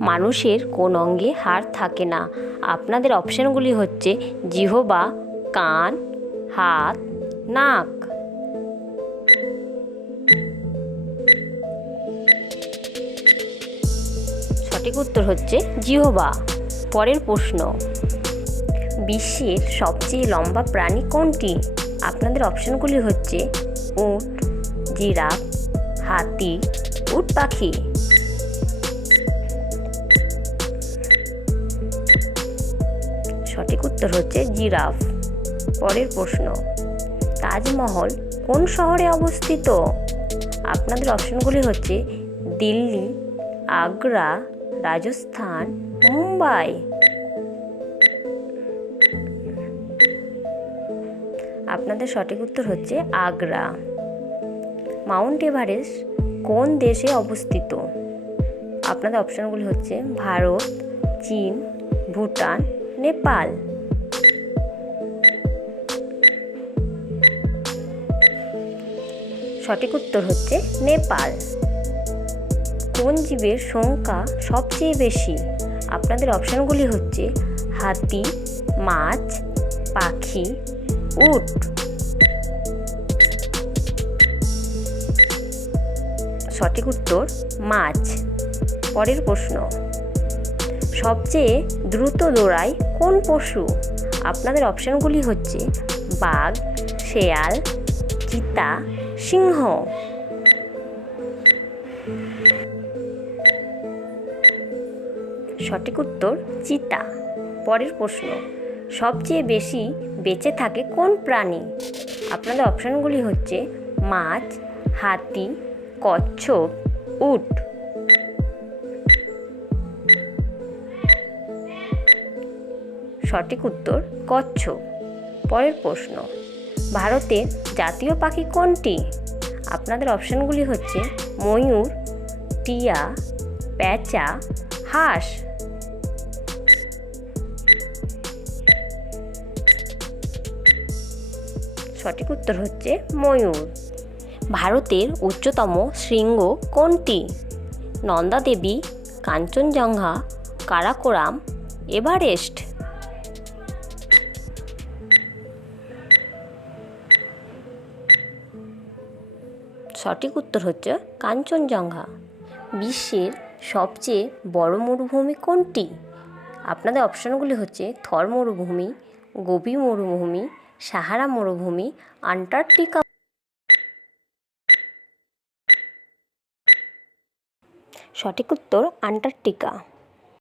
মানুষের কোন অঙ্গে হাড় থাকে না। আপনাদের অপশানগুলি হচ্ছে জিহবা, কান, হাত, নাক। সঠিক উত্তর হচ্ছে জিহবা। পরের প্রশ্ন, বিশ্বের সবচেয়ে লম্বা প্রাণী কোনটি? আপনাদের অপশানগুলি হচ্ছে উট, জিরাফ, হাতি, উট পাখি। সঠিক উত্তর হচ্ছে জিরাফ। পরের প্রশ্ন, তাজমহল কোন শহরে অবস্থিত? আপনাদের অপশনগুলি হচ্ছে দিল্লি, আগ্রা, রাজস্থান, মুম্বাই। আপনাদের সঠিক উত্তর হচ্ছে আগ্রা। মাউন্ট এভারেস্ট কোন দেশে অবস্থিত? আপনাদের অপশানগুলি হচ্ছে ভারত, চীন, ভুটান নেপাল। সঠিক উত্তর হচ্ছে নেপাল। কোন জীবের সংখ্যা সবচেয়ে বেশি? আপনাদের অপশানগুলি হচ্ছে হাতি, মাছ, পাখি, উট। সঠিক উত্তর মাছ। পরের প্রশ্ন। সবচেয়ে দ্রুত দৌড়ায় কোন পশু? আপনাদের অপশানগুলি হচ্ছে বাঘ, শেয়াল, চিতা, সিংহ। সঠিক উত্তর, চিতা। পরের প্রশ্ন, সবচেয়ে বেশি বেঁচে থাকে কোন প্রাণী? আপনাদের অপশানগুলি হচ্ছে মাছ, হাতি, কচ্ছপ, উট। সঠিক উত্তর, কচ্ছপ। পরের প্রশ্ন ভারতের জাতীয় পাখি কোনটি? আপনাদের অপশানগুলি হচ্ছে ময়ূর, টিয়া, প্যাঁচা, হাঁস। সঠিক উত্তর হচ্ছে ময়ূর। ভারতের উচ্চতম শৃঙ্গ কোনটি? নন্দা দেবী কাঞ্চনজঙ্ঘা, কারাকোরাম, এভারেস্ট। সঠিক উত্তর হচ্ছে কাঞ্চনজঙ্ঘা। বিশ্বের সবচেয়ে বড় মরুভূমি কোনটি? আপনাদের অপশানগুলি হচ্ছে থর মরুভূমি গোবি মরুভূমি, সাহারা মরুভূমি, আন্টার্কটিকা। সঠিক উত্তর আন্টার্কটিকা।